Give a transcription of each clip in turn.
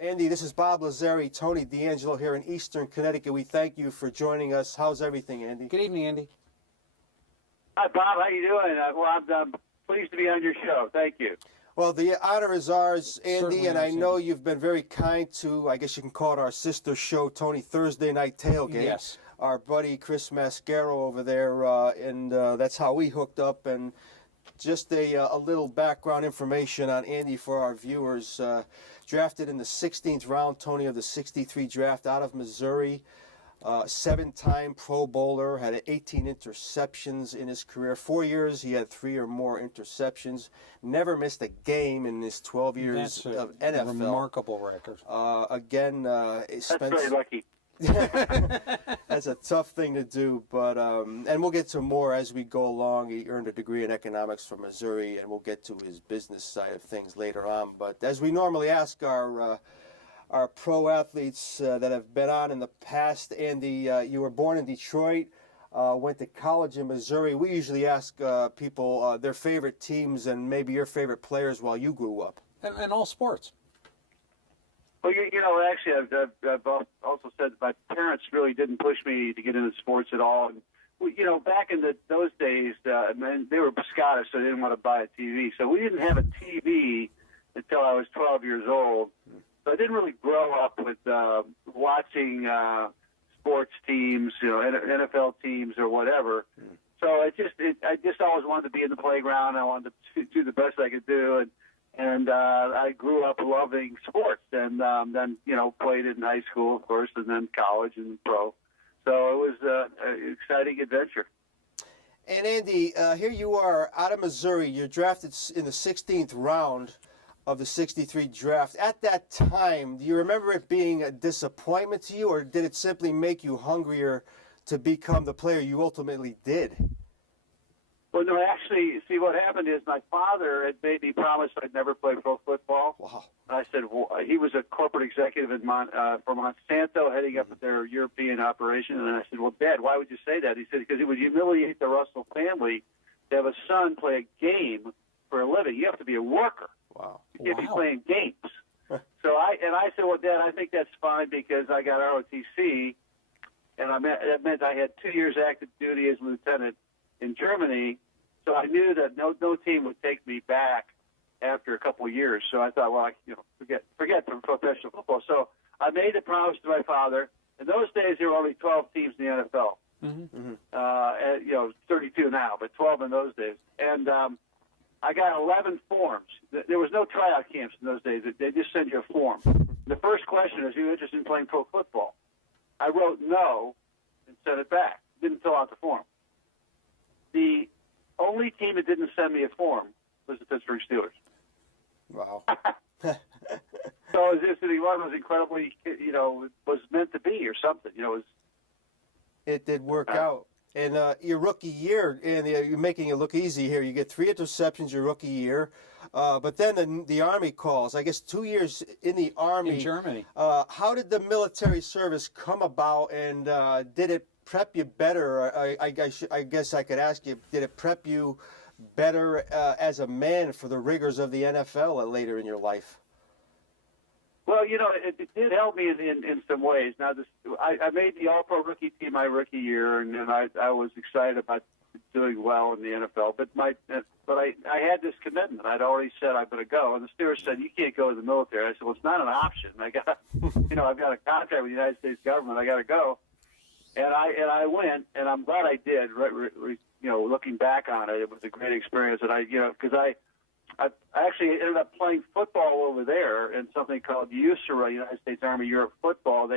Andy, this is Bob Lazzari, Tony D'Angelo here in Eastern Connecticut. We thank you for joining us. How's everything, Andy? Good evening, Andy. Hi, Bob. How you doing? Well, I'm pleased to be on your show. Thank you. Well, the honor is ours, Andy, Certainly and I ours, know Andy. you've been very kind to, I guess you can call it our sister show, Tony Thursday Night Tailgate. Yes. Our buddy Chris Mascaro over there, and that's how we hooked up. And just a little background information on Andy for our viewers. Drafted in the 16th round, Tony, of the 63 draft out of Missouri. 7-time Pro Bowler, had 18 interceptions in his career. 4 years, he had 3 or more interceptions. Never missed a game in his 12 years That's of NFL. Remarkable record. Again, That's very lucky. That's a tough thing to do, but and we'll get to more as we go along. He earned a degree in economics from Missouri, and we'll get to his business side of things later on. But as we normally ask our pro athletes that have been on in the past, Andy, you were born in Detroit, went to college in Missouri. We usually ask people their favorite teams and maybe your favorite players while you grew up. And all sports. Well, you know, actually, I've also said my parents really didn't push me to get into sports at all. And, you know, back in those days, they were Scottish, so they didn't want to buy a TV. So we didn't have a TV until I was 12 years old. So I didn't really grow up with watching sports teams, you know, NFL teams or whatever. So I just always wanted to be in the playground. I wanted to do the best I could do, and I grew up loving sports, and then, you know, played in high school, of course, and then college and pro. So it was an exciting adventure. And Andy, here you are out of Missouri. You're drafted in the 16th round of the 63 draft. At that time, do you remember it being a disappointment to you, or did it simply make you hungrier to become the player you ultimately did? Well, no, actually, see, what happened is my father had made me promise I'd never play pro football. Wow. And I said, well, he was a corporate executive in for Monsanto, heading up their European operation. And I said, well, Dad, why would you say that? He said, because it would humiliate the Russell family to have a son play a game for a living. You have to be a worker. Wow. You can't be playing games. So I said, well, Dad, I think that's fine because I got ROTC, and that meant I had 2 years active duty as lieutenant in Germany. So I knew that no team would take me back after a couple of years. So I thought, well, forget the professional football. So I made a promise to my father. In those days, there were only 12 teams in the NFL. Mm-hmm. And, you know, 32 now, but 12 in those days. And I got 11 forms. There was no tryout camps in those days. They just send you a form. The first question is, are you interested in playing pro football? I wrote no and sent it back. Didn't fill out the form. The only team that didn't send me a form was the Pittsburgh Steelers. Wow. So it was incredibly, you know, it was meant to be or something. You know, It did work out. And your rookie year, and you're making it look easy here. You get 3 interceptions your rookie year, but then the Army calls. I guess 2 years in the Army. In Germany. How did the military service come about, and did it prep you better? I guess I could ask you, did it prep you better as a man for the rigors of the NFL later in your life? Well, you know, it did help me in some ways. Now, I made the All-Pro rookie team my rookie year, and I was excited about doing well in the NFL. But I had this commitment. I'd already said I'm going to go, and the Steelers said, you can't go to the military. I said, well, it's not an option. I've got a contract with the United States government. I got to go, and I went, and I'm glad I did. You know, looking back on it, it was a great experience, and because I actually ended up playing football over there in something called USARA, United States Army Europe Football,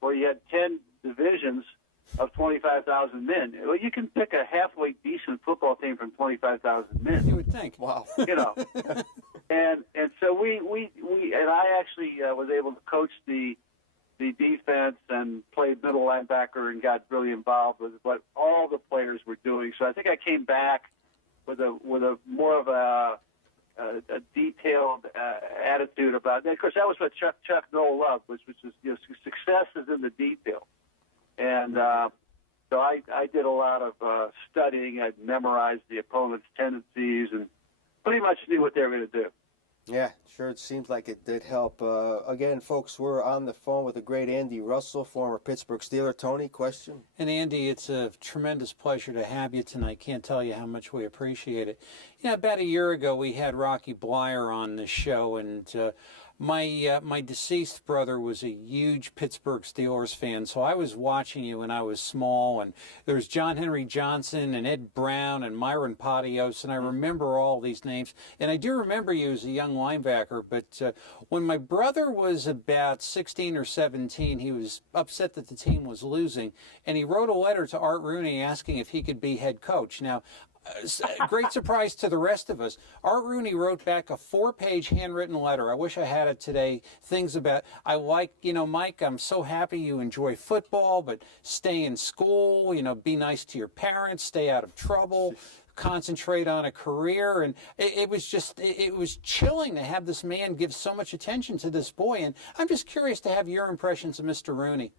where you had 10 divisions of 25,000 men. Well, you can pick a halfway decent football team from 25,000 men. You would think. Wow. You know. and so we I actually was able to coach the defense and played middle linebacker and got really involved with what all the players were doing. So I think I came back with a more of a detailed attitude about that. Of course, that was what Chuck Noll loved, which was just, you know, success is in the detail. And so I did a lot of studying. I memorized the opponent's tendencies and pretty much knew what they were going to do. Yeah, sure. It seems like it did help. Again, folks, we're on the phone with the great Andy Russell, former Pittsburgh Steeler. Tony, question? And Andy, it's a tremendous pleasure to have you tonight. Can't tell you how much we appreciate it. About a year ago, we had Rocky Blyer on the show, and my deceased brother was a huge Pittsburgh Steelers fan, so I was watching you when I was small, and there was John Henry Johnson and Ed Brown and Myron Patios, and I remember all these names. And I do remember you as a young linebacker, but when my brother was about 16 or 17, he was upset that the team was losing, and he wrote a letter to Art Rooney asking if he could be head coach. Now, great surprise to the rest of us. Art Rooney wrote back a 4-page handwritten letter. I wish I had it today. Things about, I like, Mike, I'm so happy you enjoy football, but stay in school, be nice to your parents, stay out of trouble, concentrate on a career. And it was chilling to have this man give so much attention to this boy. And I'm just curious to have your impressions of Mr. Rooney.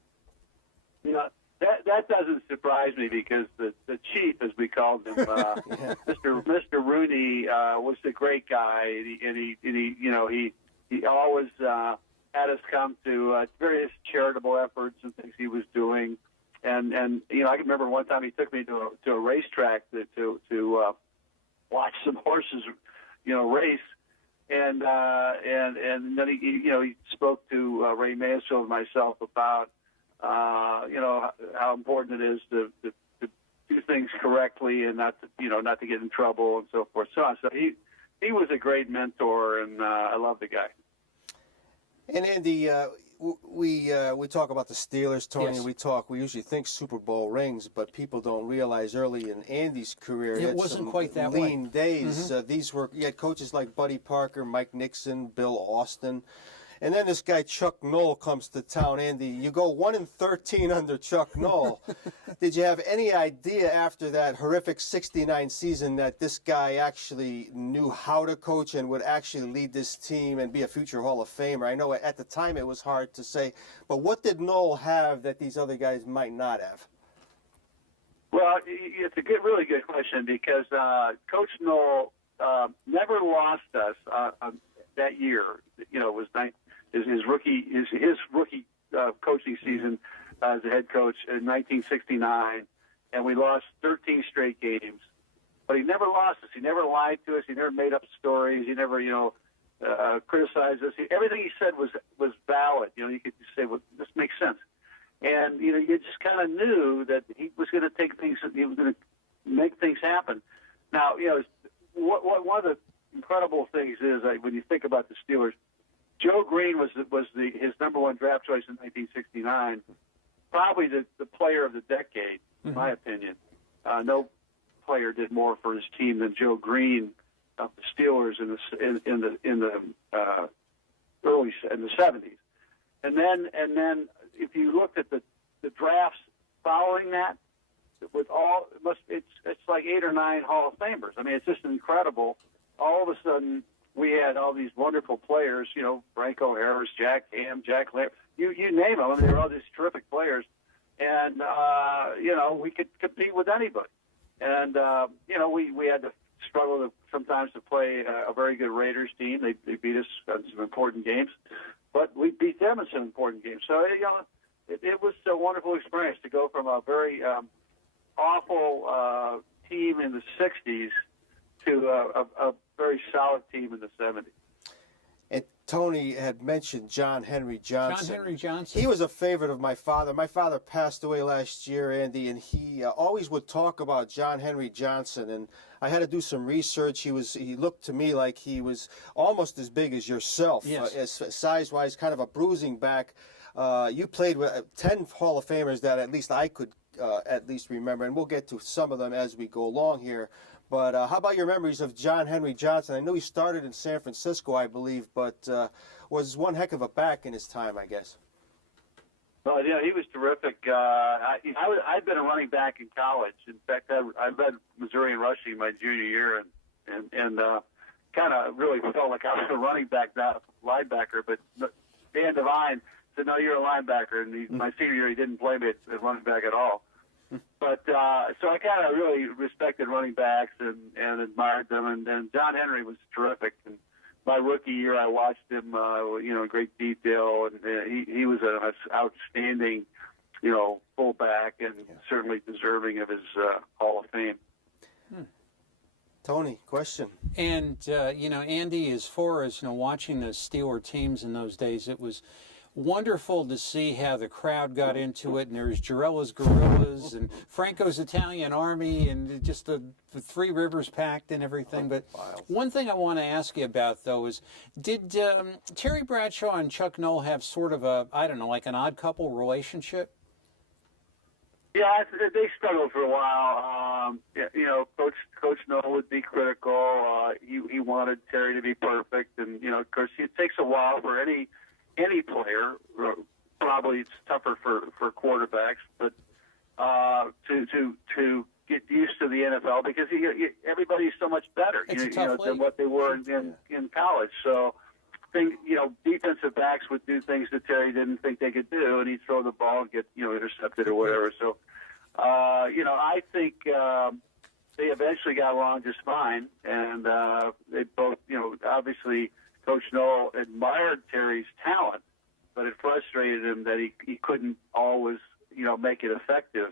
That doesn't surprise me because the chief, as we called him, Mr. Rooney, was a great guy, and he always had us come to various charitable efforts and things he was doing, and I can remember one time he took me to a racetrack to watch some horses, race. And then he spoke to Ray Mansfield and myself about how important it is to do things correctly and not to get in trouble and so forth. So he was a great mentor, and I love the guy. And Andy, we talk about the Steelers, Tony. Yes. We usually think Super Bowl rings, but people don't realize early in Andy's career It wasn't quite that lean way. days. You had coaches like Buddy Parker, Mike Nixon, Bill Austin. And then this guy, Chuck Noll, comes to town. Andy, you go 1-13 under Chuck Noll. Did you have any idea after that horrific 69 season that this guy actually knew how to coach and would actually lead this team and be a future Hall of Famer? I know at the time it was hard to say, but what did Noll have that these other guys might not have? Well, it's a really good question because Coach Noll never lost us that year. It was his rookie coaching season as a head coach in 1969, and we lost 13 straight games. But he never lost us. He never lied to us. He never made up stories. He never, criticized us. Everything he said was valid. You could just say, "Well, this makes sense," and you just kind of knew that he was going to take things. He was going to make things happen. Now, one of the incredible things is when you think about the Steelers. Joe Green was his number one draft choice in 1969, probably the player of the decade, in my opinion. No player did more for his team than Joe Green of the Steelers in the early 70s. And then if you looked at the drafts following that, it's like 8 or 9 Hall of Famers. I mean, it's just incredible. All of a sudden, we had all these wonderful players, Franco Harris, Jack Ham, Jack Lamb, you name them. I mean, they were all these terrific players. And, we could compete with anybody. And, we had to struggle sometimes to play a very good Raiders team. They beat us in some important games. But we beat them in some important games. So, it was a wonderful experience to go from a very awful team in the 60s to a very solid team in the 70s. And Tony had mentioned John Henry Johnson. John Henry Johnson. He was a favorite of my father. My father passed away last year, Andy, and he always would talk about John Henry Johnson. And I had to do some research. He looked to me like he was almost as big as yourself, yes. As size-wise, kind of a bruising back. You played with 10 Hall of Famers that at least I could at least remember, and we'll get to some of them as we go along here. But how about your memories of John Henry Johnson? I know he started in San Francisco, I believe, but was one heck of a back in his time, I guess. Well, he was terrific. I'd been a running back in college. In fact, I led Missouri in rushing my junior year, and kind of really felt like I was a running back, not a linebacker. But Dan Devine said, "No, you're a linebacker." And my senior year, he didn't play me at running back at all. But so I kind of really respected running backs and admired them. And John Henry was terrific. And my rookie year, I watched him, in great detail, and he was an outstanding, fullback, and certainly deserving of his Hall of Fame. Tony, question. And, Andy, as far as, watching the Steeler teams in those days, it was wonderful to see how the crowd got into it, and there's Girella's Gorillas and Franco's Italian Army and just the Three Rivers Pact and everything. But one thing I want to ask you about, though, is did Terry Bradshaw and Chuck Noll have sort of like an odd couple relationship? Yeah, they struggled for a while. Coach Noll would be critical. He wanted Terry to be perfect, and of course, it takes a while for any player. Probably it's tougher for quarterbacks, but to get used to the NFL because everybody's so much better than what they were in college. So, defensive backs would do things that Terry didn't think they could do, and he'd throw the ball and get intercepted or whatever. So, I think they eventually got along just fine, and they both, obviously Coach Noll admired Terry's talent, but it frustrated him that he couldn't always, make it effective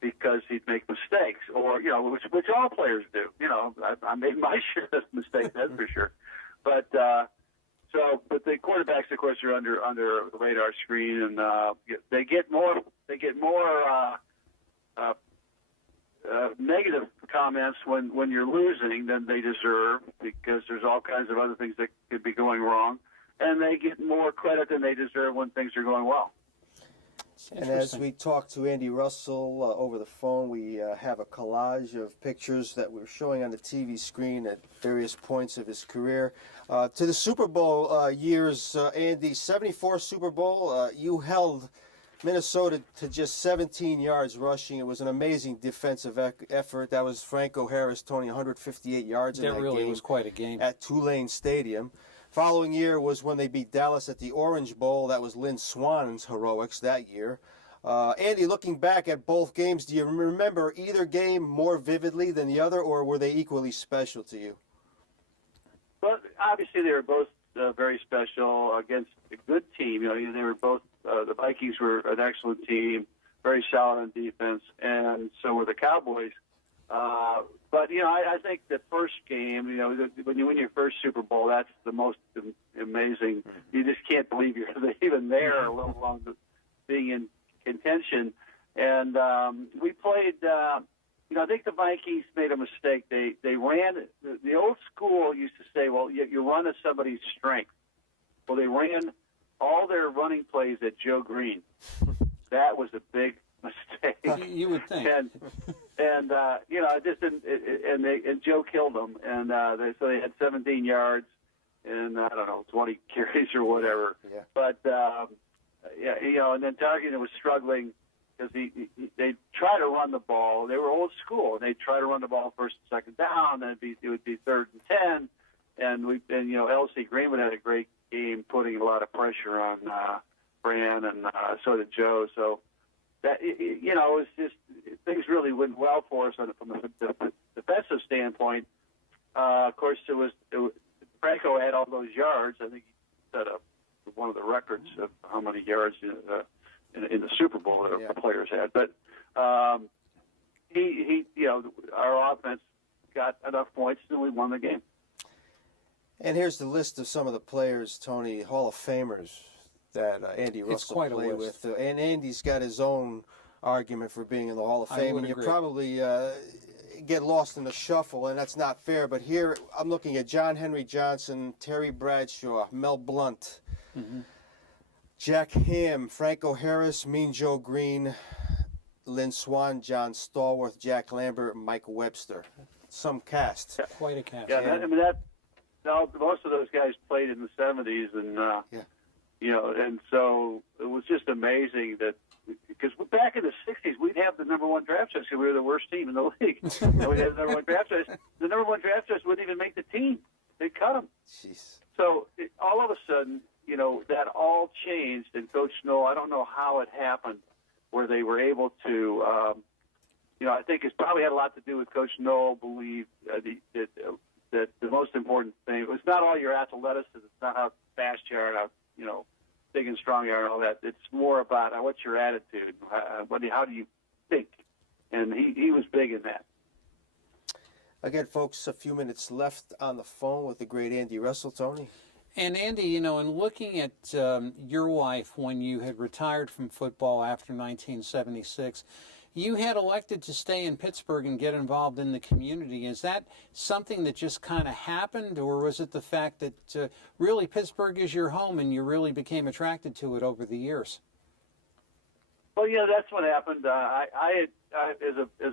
because he'd make mistakes, or which all players do. I made my share of mistakes, that's for sure. But but the quarterbacks, of course, are under the radar screen, and they get more negative comments when you're losing than they deserve, because there's all kinds of other things that could be going wrong, and they get more credit than they deserve when things are going well. And as we talk to Andy Russell over the phone, we have a collage of pictures that we're showing on the TV screen at various points of his career. To the Super Bowl years, Andy, 74 Super Bowl, you held Minnesota to just 17 yards rushing. It was an amazing defensive effort. That was Franco Harris, Tony, 158 yards in that really game. Was quite a game. At Tulane Stadium. Following year was when they beat Dallas at the Orange Bowl. That was Lynn Swann's heroics that year. Andy, looking back at both games, do you remember either game more vividly than the other, or were they equally special to you? Well, obviously they were both very special against a good team. They were both. The Vikings were an excellent team, very solid on defense, and so were the Cowboys. But I think the first game, when you win your first Super Bowl, that's the most amazing. You just can't believe you're even there, let alone being in contention. And we played. I think the Vikings made a mistake. They ran. The old school used to say, "Well, you run at somebody's strength." Well, they ran all their running plays at Joe Green. That was a big mistake. You would think. And it just didn't. And Joe killed them. And so they had 17 yards and 20 carries or whatever. Yeah. But and then Target was struggling because they try to run the ball. They were old school, and they try to run the ball first and second down. Then it would be 3rd and 10, and L.C. Greenwood had a great game, putting a lot of pressure on Fran, and so did Joe. So that it was just things really went well for us from the defensive standpoint. Of course, it was Franco had all those yards. I think he set up one of the records of how many yards in the Super Bowl that the players had. But he our offense got enough points, and we won the game. And here's the list of some of the players, Tony, Hall of Famers that Andy Russell played with. And Andy's got his own argument for being in the Hall of Fame, and you probably get lost in the shuffle, and that's not fair. But here I'm looking at John Henry Johnson, Terry Bradshaw, Mel Blount, Jack Ham, Franco Harris, Mean Joe Green, Lynn Swann, John Stallworth, Jack Lambert, Mike Webster. Some cast. Quite a cast. Yeah, most of those guys played in the 70s, and and so it was just amazing that because back in the 60s we'd have the number one draft choice because we were the worst team in the league. And we'd have the number one draft choice. The number one draft choice wouldn't even make the team. They cut them. Jeez. So all of a sudden, that all changed. And Coach Noll, I don't know how it happened, where they were able to. I think it's probably had a lot to do with Coach Noll believed that that the most important thing, it's not all your athleticism, it's not how fast you are, how, big and strong you are and all that. It's more about what's your attitude, how do you think? And he was big in that. Again, folks, a few minutes left on the phone with the great Andy Russell. Tony? And Andy, in looking at your life when you had retired from football after 1976, you had elected to stay in Pittsburgh and get involved in the community. Is that something that just kind of happened, or was it the fact that really Pittsburgh is your home and you really became attracted to it over the years? Well, yeah, that's what happened. As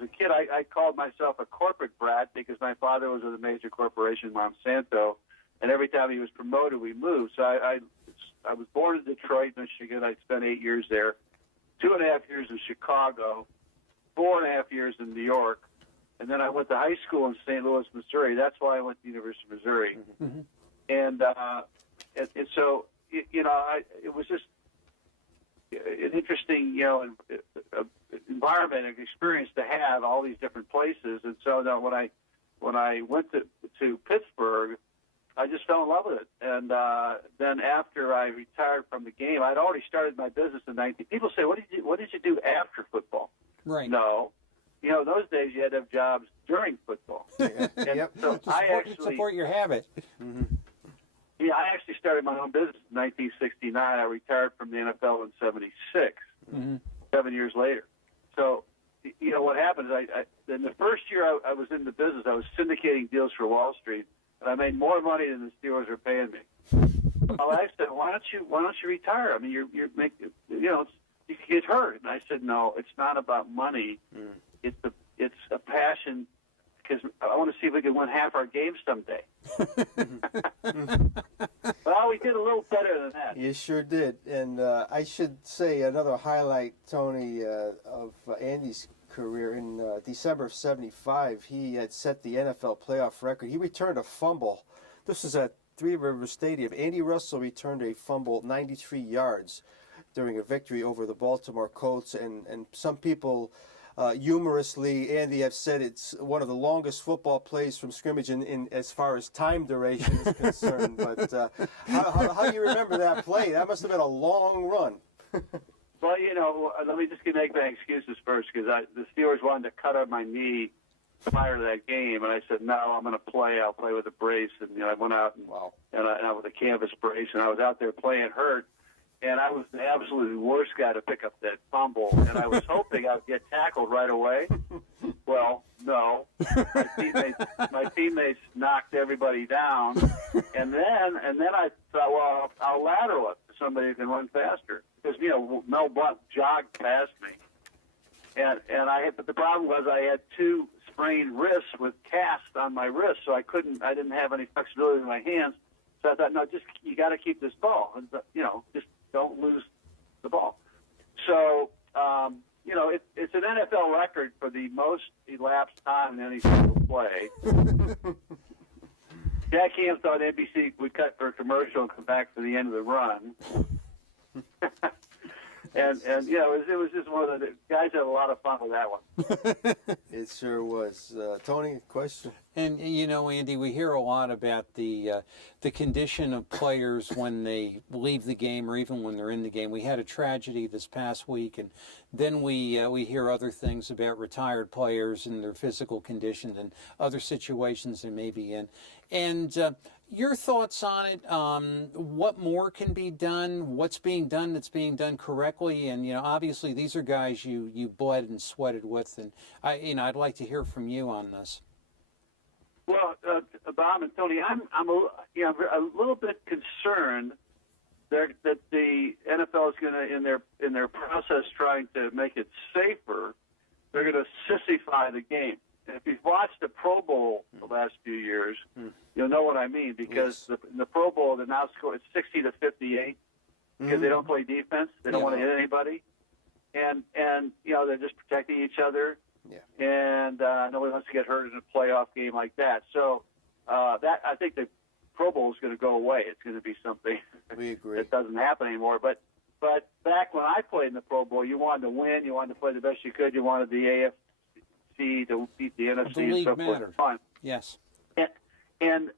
a kid, I called myself a corporate brat because my father was with a major corporation, Monsanto, and every time he was promoted, we moved. So I was born in Detroit, Michigan. I spent 8 years there, 2.5 years in Chicago, 4.5 years in New York, and then I went to high school in St. Louis, Missouri. That's why I went to the University of Missouri. Mm-hmm. And so, it was just an interesting, environment and experience to have all these different places. And so now when I went to Pittsburgh, I just fell in love with it. And then after I retired from the game, I'd already started my business in 19. People say, what did you do after football? Right. No. Those days you had to have jobs during football. Yeah. And Yep. so support your habit. Mm-hmm. Yeah, I actually started my own business in 1969. I retired from the NFL in 76, 7 years later. So, what happened is in the first year I was in the business, I was syndicating deals for Wall Street, and I made more money than the Steelers were paying me. My wife said, "Why don't you retire? I mean, you could get hurt." And I said, "No, it's not about money. It's a passion." Because I want to see if we can win half our games someday. Well, we did a little better than that. You sure did. And I should say another highlight, Tony, of Andy's career. In December of 75, he had set the NFL playoff record. He returned a fumble. This was at Three Rivers Stadium. Andy Russell returned a fumble 93 yards during a victory over the Baltimore Colts. And some people... humorously, Andy, have said it's one of the longest football plays from scrimmage in as far as time duration is concerned. But how do you remember that play? That must have been a long run. Well, let me just make my excuses first, because the Steelers wanted to cut on my knee prior to that game, and I said, no, I'm going to play. I'll play with a brace. And I went out and I with a canvas brace, and I was out there playing hurt. And I was the absolutely worst guy to pick up that fumble, and I was hoping I'd get tackled right away. Well, no. My teammates knocked everybody down, and then I thought, well, I'll lateral it to somebody who can run faster, because Mel Blount jogged past me, and but the problem was I had 2 sprained wrists with casts on my wrists, so I didn't have any flexibility in my hands. So I thought, no, you got to keep this ball, and just don't lose the ball. So, it's an NFL record for the most elapsed time in any single play. Jack Ham thought NBC would cut for a commercial and come back for the end of the run. And it was just one of the guys had a lot of fun with that one. It sure was. Tony, question? And Andy, we hear a lot about the condition of players when they leave the game or even when they're in the game. We had a tragedy this past week, and then we hear other things about retired players and their physical conditions and other situations they may be in. And your thoughts on it? What more can be done? What's being done that's being done correctly? And obviously these are guys you bled and sweated with, and I'd like to hear from you on this. Well, Bob and Tony, I'm a little bit concerned that the NFL is going to, in their process trying to make it safer, they're going to sissify the game. And if you've watched the Pro Bowl the last few years, you'll know what I mean, because in the Pro Bowl, the now score is 60-58 because they don't play defense. They don't want to hit anybody. And they're just protecting each other. Yeah. And nobody wants to get hurt in a playoff game like that. So that I think the Pro Bowl is going to go away. It's going to be something we agree. that doesn't happen anymore. But back when I played in the Pro Bowl, you wanted to win. You wanted to play the best you could. You wanted the AFC to beat the NFC the league and so forth. mattered. Fun. Yes. And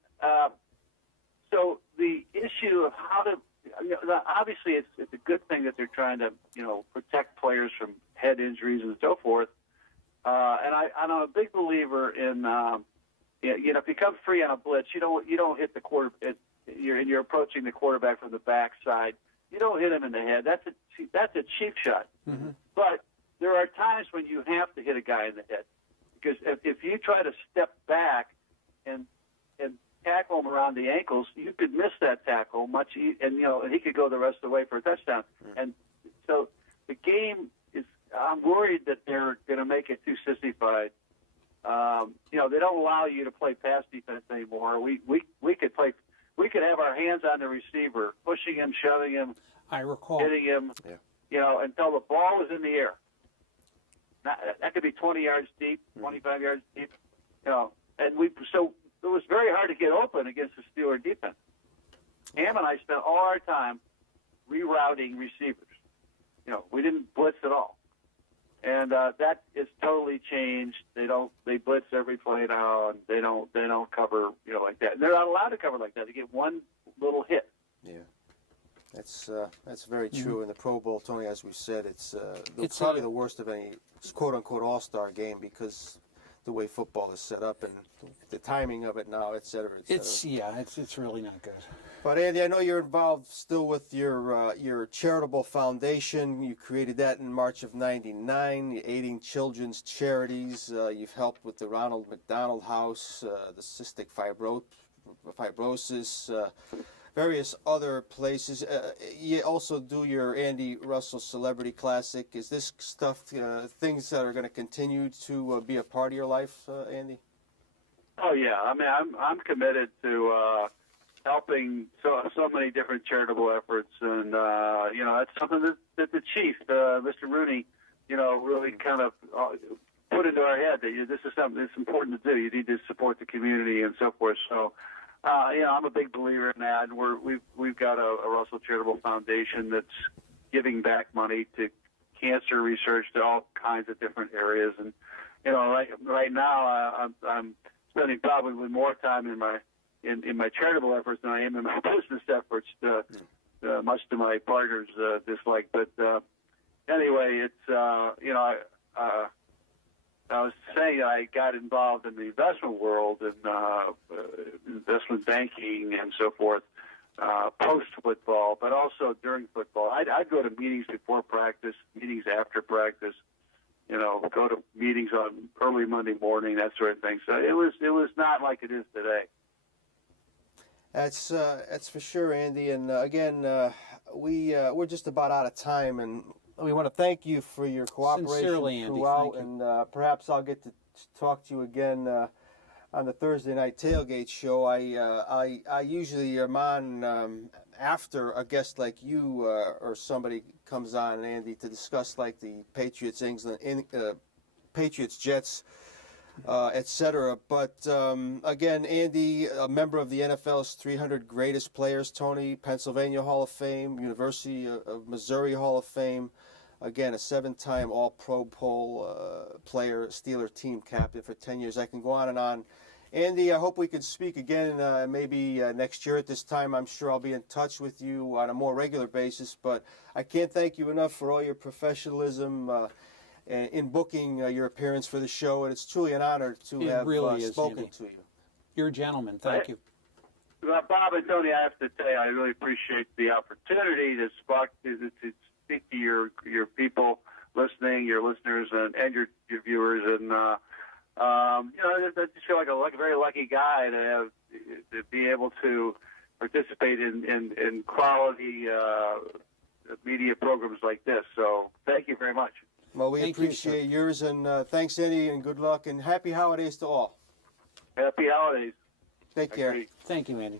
so the issue of how to, obviously it's a good thing that they're trying to, protect players from head injuries and so forth. And I'm a big believer in, if you come free on a blitz, you don't hit the quarter. You're approaching the quarterback from the backside. You don't hit him in the head. That's a cheap shot. Mm-hmm. But there are times when you have to hit a guy in the head, because if you try to step back and tackle him around the ankles, you could miss that tackle and he could go the rest of the way for a touchdown. Mm-hmm. And so the game is. I'm worried that they're going to make it too sissified. They don't allow you to play pass defense anymore. We could play. We could have our hands on the receiver, pushing him, shoving him, I recall hitting him, until the ball is in the air. That could be 20 yards deep, 25 yards deep, and so it was very hard to get open against the Steeler defense. Ham and I spent all our time rerouting receivers. We didn't blitz at all. And that is totally changed. They blitz every play now, and they don't cover, like that. And they're not allowed to cover like that. They get one little hit. Yeah, that's very true. In the Pro Bowl, Tony, as we said, it's probably probably the worst of any quote unquote All-Star game, because the way football is set up and the timing of it now, et cetera, et cetera. It's really not good. But Andy, I know you're involved still with your charitable foundation. You created that in March of '99. You're aiding children's charities. You've helped with the Ronald McDonald House, the cystic fibrosis, various other places. You also do your Andy Russell Celebrity Classic. Is this stuff things that are going to continue to be a part of your life, Andy? Oh yeah, I mean I'm committed to helping so many different charitable efforts, and that's something that the chief, Mr. Rooney, really kind of put into our head that this is something that's important to do. You need to support the community and so forth. So, I'm a big believer in that. And we've got a Russell Charitable Foundation that's giving back money to cancer research, to all kinds of different areas. And right now I'm spending probably more time in my charitable efforts than I am in my business efforts, much to my partner's dislike. But anyway, it's I was saying I got involved in the investment world and investment banking and so forth post-football, but also during football. I'd go to meetings before practice, meetings after practice, go to meetings on early Monday morning, that sort of thing. So it was not like it is today. That's for sure, Andy. And again, we're just about out of time, and we want to thank you for your cooperation Sincerely, Andy, throughout. thank you. And perhaps I'll get to talk to you again on the Thursday night tailgate show. I usually am on after a guest like you or somebody comes on, Andy, to discuss like the Patriots, Patriots, Jets, etc. But again, Andy, a member of the NFL's 300 greatest players, Tony, Pennsylvania Hall of Fame, University of Missouri Hall of Fame. Again, a 7-time All-Pro Bowl player, Steeler team captain for 10 years. I can go on and on. Andy, I hope we can speak again maybe next year at this time. I'm sure I'll be in touch with you on a more regular basis. But I can't thank you enough for all your professionalism in booking your appearance for the show. And it's truly an honor to have spoken to you. You're a gentleman. Thank you. Bob and Tony, I have to tell you, I really appreciate the opportunity to speak to your people listening, your listeners, and your viewers. And I just feel like a very lucky guy to be able to participate in quality media programs like this. So thank you very much. Well, we appreciate yours, and thanks, Andy, and good luck, and happy holidays to all. Happy holidays. Take care. Thank you, Andy.